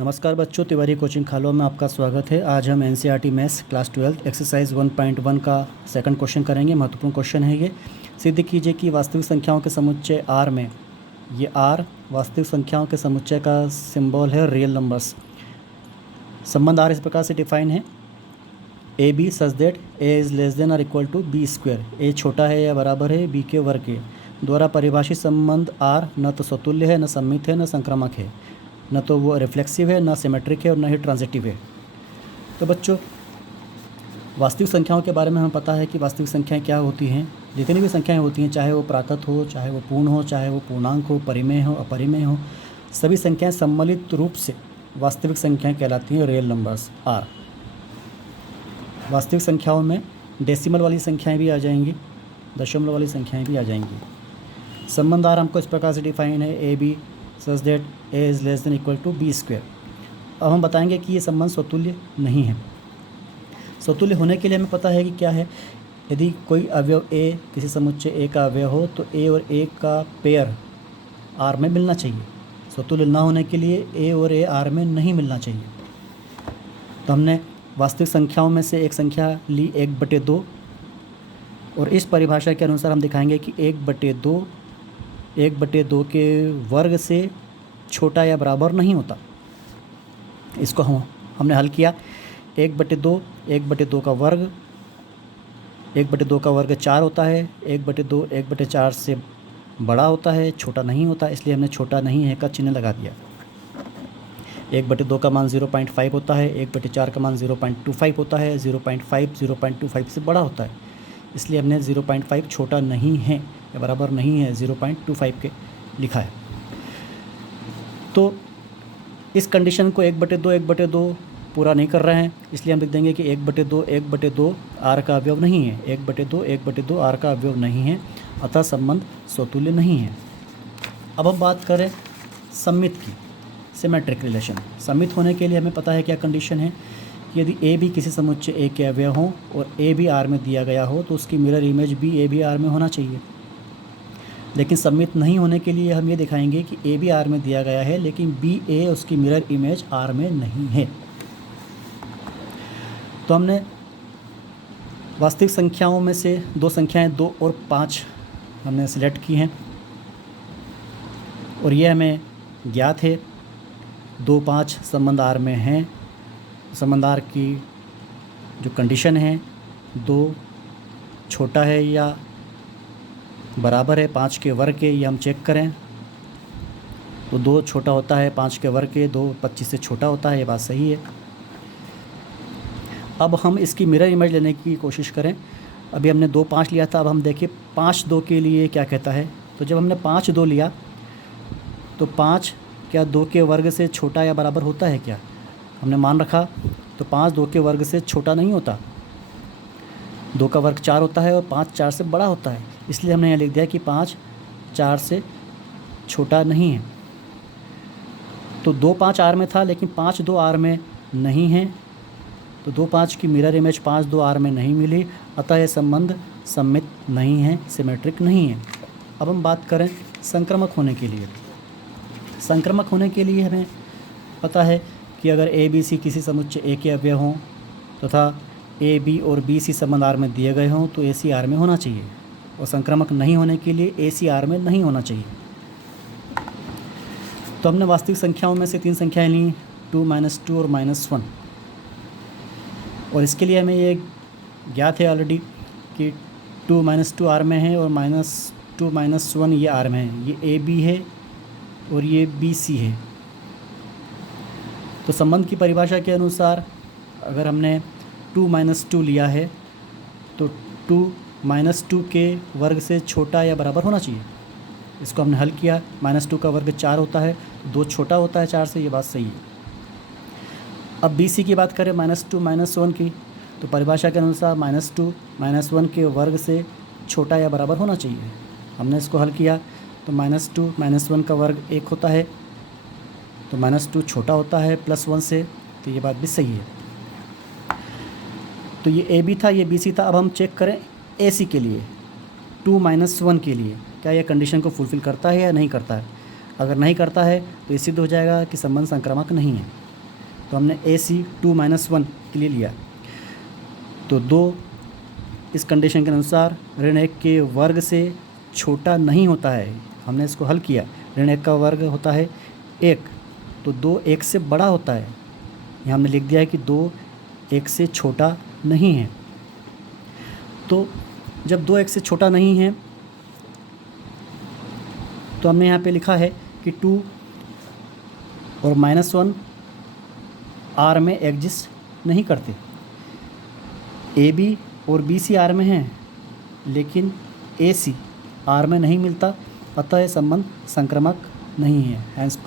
नमस्कार बच्चों, तिवारी कोचिंग खालो में आपका स्वागत है। आज हम एनसीईआरटी मैथ्स क्लास 12 एक्सरसाइज 1.1 का सेकंड क्वेश्चन करेंगे। महत्वपूर्ण क्वेश्चन है ये। सिद्ध कीजिए कि वास्तविक संख्याओं के समुच्चय R में, ये R वास्तविक संख्याओं के समुच्चय का सिंबल है रियल नंबर्स। संबंध R इस प्रकार से डिफाइन है, A B such that A is less than और equal to B square. A छोटा है या बराबर है बी के वर्ग के द्वारा परिभाषित संबंध R न तो स्वतुल्य है, न सममित है, न संक्रामक है, न तो वो रिफ्लेक्सिव है, न सिमेट्रिक है और न ही ट्रांजिटिव है। तो बच्चों, वास्तविक संख्याओं के बारे में हमें पता है कि वास्तविक संख्याएं क्या होती हैं। जितनी भी संख्याएं होती हैं, चाहे वो प्राकृत हो, चाहे वो पूर्ण हो, चाहे वो पूर्णांक हो, परिमेय हो, अपरिमेय हो, सभी संख्याएं सम्मिलित रूप से वास्तविक संख्याएं कहलाती हैं, रियल नंबर्स आर। वास्तविक संख्याओं में डेसिमल वाली संख्याएँ भी आ जाएंगी, दशमलव वाली संख्याएँ भी आ जाएंगी। संबंध आर हमको इस प्रकार से डिफाइन है, A B such that A is less than equal to B square. अब हम बताएंगे कि ये संबंध स्वतुल्य नहीं है। स्वतुल्य होने के लिए हमें पता है कि क्या है, यदि कोई अवयव ए किसी समुच्चय ए का अवयव हो तो ए और ए का पेयर आर में मिलना चाहिए। स्वतुल्य ना होने के लिए ए और ए आर में नहीं मिलना चाहिए। तो हमने वास्तविक संख्याओं में से एक संख्या ली 1/2, और इस परिभाषा के अनुसार हम दिखाएंगे कि 1/2 के वर्ग से छोटा या बराबर नहीं होता। इसको हमने हल किया। 1/2 का वर्ग 4 होता है। 1/2 1/4 से बड़ा होता है, छोटा नहीं होता, इसलिए हमने छोटा नहीं है का चिन्ह लगा दिया। 1/2 का मान 0.5 होता है, 1/4 का मान 0.25 होता है। 0.5 0.25 से बड़ा होता है, इसलिए हमने 0.5 छोटा नहीं है या बराबर नहीं है 0.25 के लिखा है। तो इस कंडीशन को 1/2 पूरा नहीं कर रहे हैं, इसलिए हम लिख देंगे कि 1/2 आर का अवयव नहीं है। 1/2 आर का अवयव नहीं है, अतः संबंध स्वतुल्य नहीं है। अब हम बात करें सममित की, सिमेट्रिक रिलेशन। सममित होने के लिए हमें पता है क्या कंडीशन है, कि यदि ए भी किसी समुच्चय ए के अवयव हों और ए भी आर में दिया गया हो तो उसकी मिरर इमेज भी ए भी आर में होना चाहिए। लेकिन सममित नहीं होने के लिए हम ये दिखाएंगे कि ए भी आर में दिया गया है, लेकिन बी ए उसकी मिरर इमेज आर में नहीं है। तो हमने वास्तविक संख्याओं में से दो संख्याएं 2 और 5 हमने सिलेक्ट की हैं, और ये हमें ज्ञात है 2, 5 संबंध आर में हैं। संबंध आर की जो कंडीशन है, 2 छोटा है या बराबर है 5 के वर्ग के, ये हम चेक करें तो 2 छोटा होता है 5 के वर्ग के, 2 25 से छोटा होता है, ये बात सही है। अब हम इसकी मिरर इमेज लेने की कोशिश करें। अभी हमने 2, 5 लिया था, अब हम देखिए 5, 2 के लिए क्या कहता है। तो जब हमने 5, 2 लिया तो 5 क्या 2 के वर्ग से छोटा या बराबर होता है क्या? हमने मान रखा, तो 5 2 के वर्ग से छोटा नहीं होता। 2 का वर्ग 4 होता है और 5 4 से बड़ा होता है, इसलिए हमने यहाँ लिख दिया कि 5 4 से छोटा नहीं है। तो 2, 5 आर में था, लेकिन 5, 2 आर में नहीं है, तो 2, 5 की मिरर इमेज 5, 2 आर में नहीं मिली, अतः यह संबंध सममित नहीं है, सिमेट्रिक नहीं है। अब हम बात करें संक्रामक होने के लिए। संक्रामक होने के लिए हमें पता है कि अगर ए बी सी किसी समुच्चय ए के अवयव हों तथा ए बी और बी सी संबंध आर में दिए गए हों तो ए सी आर में होना चाहिए, और संक्रामक नहीं होने के लिए ए सी आर में नहीं होना चाहिए। तो हमने वास्तविक संख्याओं में से 3 संख्याएं ली, 2, -2 और -1, और इसके लिए हमें ये ज्ञात है ऑलरेडी कि 2 -2 आर में है और -2 -1 ये आर में है। ये ए बी है और ये बी सी है। तो संबंध की परिभाषा के अनुसार अगर हमने 2 -2 लिया है तो 2 -2 के वर्ग से छोटा या बराबर होना चाहिए। इसको हमने हल किया। -2 का वर्ग 4 होता है, 2 छोटा होता है 4 से, ये बात सही है। अब बी सी की बात करें, -2 -1 की, तो परिभाषा के अनुसार -2 -1 के वर्ग से छोटा या बराबर होना चाहिए। हमने इसको हल किया, तो -2 -1 का वर्ग 1 होता है, तो -2 छोटा होता है +1 से, तो ये बात भी सही है। तो ये ए बी था, ये बी सी था। अब हम चेक करें ए सी के लिए, 2 -1 के लिए क्या यह कंडीशन को फुलफ़िल करता है या नहीं करता है। अगर नहीं करता है तो ये सिद्ध हो जाएगा कि संबंध संक्रामक नहीं है। तो हमने ए सी 2-1 के लिए लिया। तो 2 इस कंडीशन के अनुसार ऋण 1 के वर्ग से छोटा नहीं होता है। हमने इसको हल किया, ऋण 1 का वर्ग होता है 1, तो 2 1 से बड़ा होता है। यहाँ हमने लिख दिया है कि 2 1 से छोटा नहीं है। तो जब 2 1 से छोटा नहीं है तो हमने यहाँ पे लिखा है कि 2 और -1 आर में एग्जिस्ट नहीं करते। ए बी और बी सी आर में हैं, लेकिन ए सी आर में नहीं मिलता, अतः यह संबंध संक्रामक नहीं है। हैंस